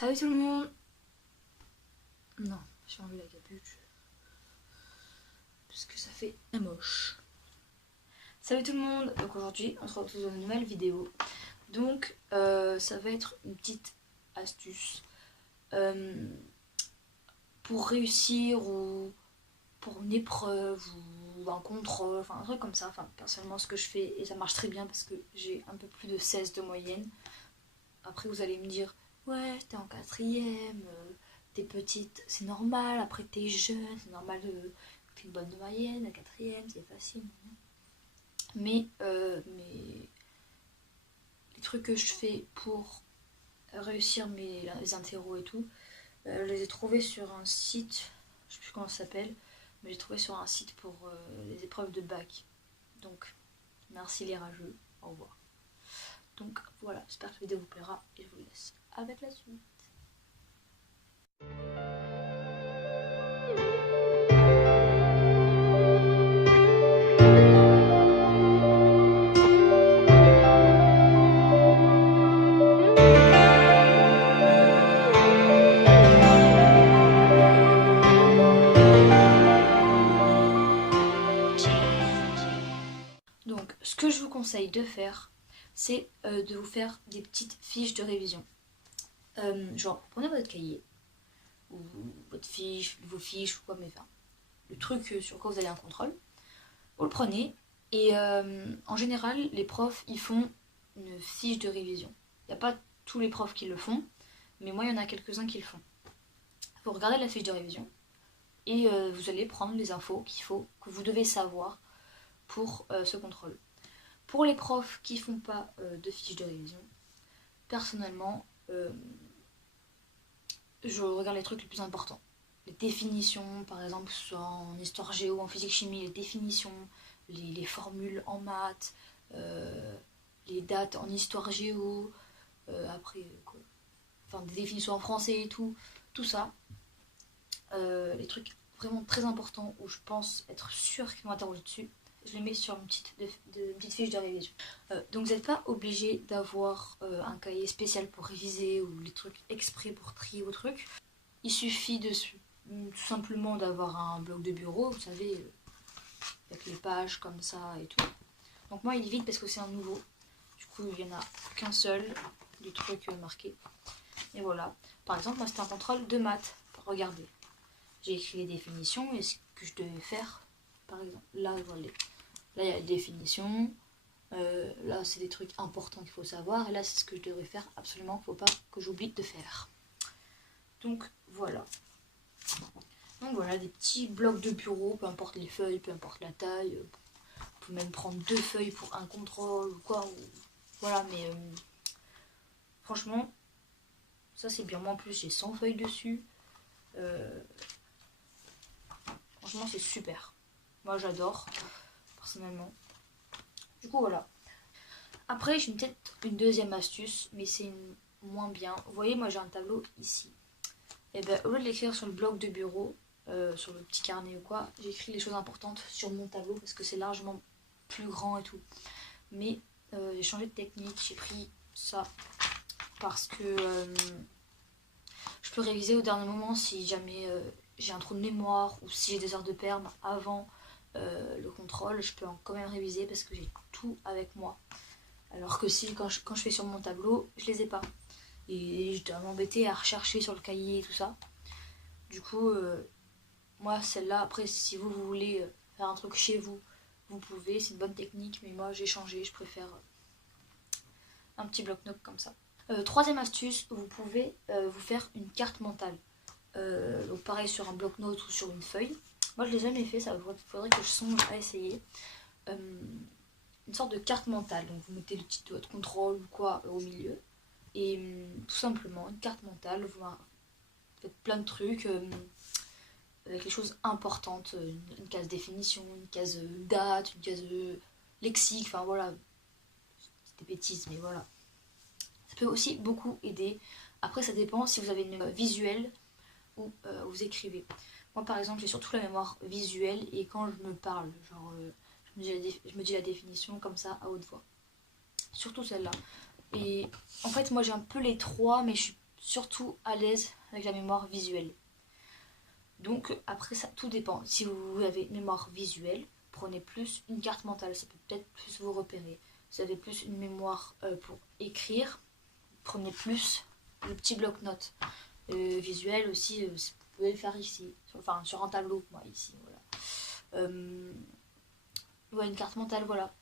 Salut tout le monde. Non, je vais enlever la capuche. Parce que ça fait moche. Salut tout le monde. Donc aujourd'hui, on se retrouve dans une nouvelle vidéo. Donc, ça va être une petite astuce pour réussir ou pour une épreuve ou un contrôle, enfin un truc comme ça. Enfin, personnellement, ce que je fais, et ça marche très bien parce que j'ai un peu plus de 16 de moyenne. Après, vous allez me dire, ouais, t'es en quatrième, t'es petite, c'est normal. Après, t'es jeune, c'est normal que t'aies une bonne moyenne. La quatrième, c'est facile. Mais les trucs que je fais pour réussir les interros et tout, je les ai trouvés sur un site, je sais plus comment ça s'appelle, mais j'ai trouvé sur un site pour les épreuves de bac. Donc, merci les rageux, au revoir. Donc voilà, j'espère que la vidéo vous plaira et je vous laisse avec la suite. Donc, ce que je vous conseille de faire, c'est de vous faire des petites fiches de révision. Genre, prenez votre cahier, ou votre fiche, vos fiches, ou quoi, mais enfin, le truc sur quoi vous allez un contrôle, vous le prenez, et en général, les profs, ils font une fiche de révision. Il n'y a pas tous les profs qui le font, mais moi, il y en a quelques-uns qui le font. Vous regardez la fiche de révision, et vous allez prendre les infos qu'il faut, que vous devez savoir pour ce contrôle. Pour les profs qui font pas de fiches de révision, personnellement, je regarde les trucs les plus importants. Les définitions, par exemple, que ce soit en histoire géo, en physique chimie, les définitions, les formules en maths, les dates en histoire géo, après, quoi, enfin, des définitions en français et tout ça. Les trucs vraiment très importants où je pense être sûre qu'ils vont interroger dessus, je les mets sur une petite fiche de révision. Donc vous n'êtes pas obligé d'avoir un cahier spécial pour réviser ou les trucs exprès pour trier vos trucs. Il suffit tout simplement d'avoir un bloc de bureau, vous savez, avec les pages comme ça et tout. Donc moi il est vide parce que c'est un nouveau. Du coup il n'y en a qu'un seul du truc marqué. Et voilà. Par exemple, moi c'était un contrôle de maths. Regardez. J'ai écrit les définitions et ce que je devais faire. Par exemple, là, voilà. Là, il y a les définitions. Là, c'est des trucs importants qu'il faut savoir. Et là, c'est ce que je devrais faire absolument. Il ne faut pas que j'oublie de faire. Donc, voilà. Donc, voilà, des petits blocs de bureau. Peu importe les feuilles, peu importe la taille. Vous pouvez même prendre 2 feuilles pour un contrôle ou quoi. Voilà, mais franchement, ça, c'est bien. Moi, en plus, j'ai 100 feuilles dessus. Franchement, c'est super. Moi, j'adore, personnellement. Du coup, voilà. Après, j'ai peut-être une deuxième astuce, mais c'est moins bien. Vous voyez, moi, j'ai un tableau ici. Et bien, au lieu de l'écrire sur le bloc de bureau, sur le petit carnet ou quoi, j'écris les choses importantes sur mon tableau parce que c'est largement plus grand et tout. Mais j'ai changé de technique. J'ai pris ça parce que je peux réviser au dernier moment si jamais j'ai un trou de mémoire ou si j'ai des heures de perm avant le contrôle, je peux quand même réviser parce que j'ai tout avec moi. Alors que si quand je fais sur mon tableau, je les ai pas. Et je dois m'embêter à rechercher sur le cahier et tout ça. Du coup, moi celle-là, après si vous voulez faire un truc chez vous, vous pouvez, c'est une bonne technique, mais moi j'ai changé, je préfère un petit bloc-notes comme ça. Troisième astuce, vous pouvez vous faire une carte mentale. Donc pareil sur un bloc-notes ou sur une feuille. Moi je l'ai jamais fait, ça faudrait que je songe à essayer. Une sorte de carte mentale. Donc vous mettez le titre de votre contrôle ou quoi au milieu. Et tout simplement une carte mentale, vous faites plein de trucs avec les choses importantes. Une case définition, une case date, une case lexique, enfin voilà. C'est des bêtises mais voilà. Ça peut aussi beaucoup aider. Après ça dépend si vous avez une visuelle ou vous écrivez. Moi par exemple j'ai surtout la mémoire visuelle et quand je me parle, genre je me dis la définition comme ça à haute voix. Surtout celle-là. Et en fait moi j'ai un peu les trois mais surtout à l'aise avec la mémoire visuelle. Donc après ça, tout dépend. Si vous avez une mémoire visuelle, prenez plus une carte mentale, ça peut peut-être plus vous repérer. Si vous avez plus une mémoire pour écrire, prenez plus le petit bloc-notes. Visuel aussi, vous pouvez le faire ici, enfin sur un tableau, moi ici, voilà. Ouais, une carte mentale, voilà.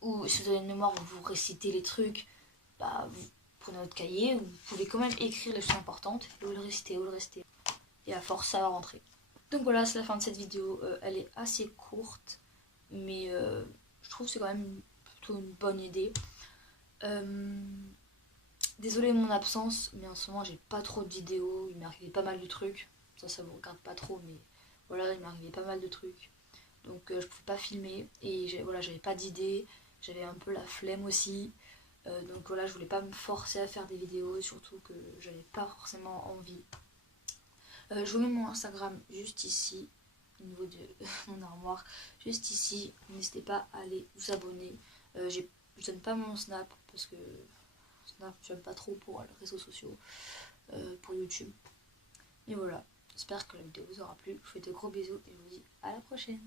Ou si vous avez une mémoire où vous récitez les trucs, bah vous prenez votre cahier, vous pouvez quand même écrire les choses importantes, et vous le récitez, vous le récitez. Et à force, ça va rentrer. Donc voilà, c'est la fin de cette vidéo. Elle est assez courte, mais je trouve que c'est quand même plutôt une bonne idée. Désolée de mon absence, mais en ce moment j'ai pas trop de vidéos, il m'est arrivé pas mal de trucs. Ça vous regarde pas trop, mais voilà, il m'est arrivé pas mal de trucs. Donc je pouvais pas filmer et voilà, j'avais pas d'idées, j'avais un peu la flemme aussi. Donc voilà, je voulais pas me forcer à faire des vidéos, surtout que j'avais pas forcément envie. Je vous mets mon Instagram juste ici, au niveau de mon armoire, juste ici. N'hésitez pas à aller vous abonner. Je donne pas mon Snap parce que Snap, j'aime pas trop pour les réseaux sociaux, pour YouTube. Et voilà, j'espère que la vidéo vous aura plu. Je vous fais de gros bisous et je vous dis à la prochaine.